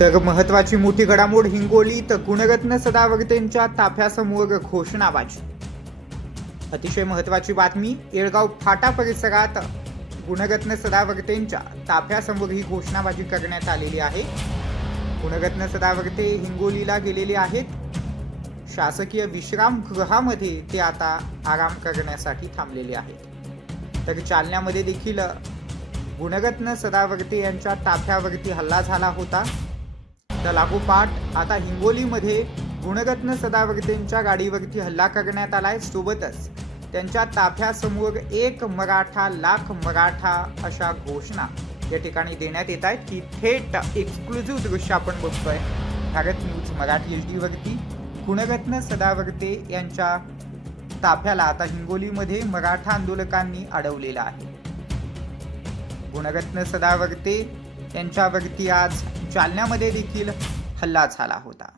तर महत्वाची मोठी घडामोड हिंगोलीत गुणरत्न सदावर्तेंच्या ताफ्यासमोर घोषणाबाजी. अतिशय महत्वाची बातमी येळगाव फाटा परिसरात गुणरत्न सदावर्तेंच्या ताफ्यासमोर ही घोषणाबाजी करण्यात आलेली आहे. गुणरत्न सदावर्ते हिंगोलीला गेलेले आहेत. शासकीय विश्रामगृहामध्ये ते आता आराम करण्यासाठी थांबलेले आहेत. तर जालन्यामध्ये देखील गुणरत्न सदावर्ते यांच्या ताफ्यावरती हल्ला झाला होता. त्या लागोपाठ आता हिंगोलीमध्ये गुणरत्न सदावर्तेंच्या गाडीवरती हल्ला करण्यात आलाय सोबतच. त्यांच्या ताफ्यासमोर एक मराठा लाख मराठा अशा घोषणा या ठिकाणी देण्यात येत आहेत की थेट एक्सक्लुझिव्ह दृश्य आपण बघतोय. भारत न्यूज मराठी एल वरती. गुणरत्न सदावर्ते यांच्या ताफ्याला आता हिंगोलीमध्ये मराठा आंदोलकांनी अडवलेला आहे. गुणरत्न सदावर्ते यांच्यावरती आज जालन्यामध्ये देखील हल्ला झाला होता.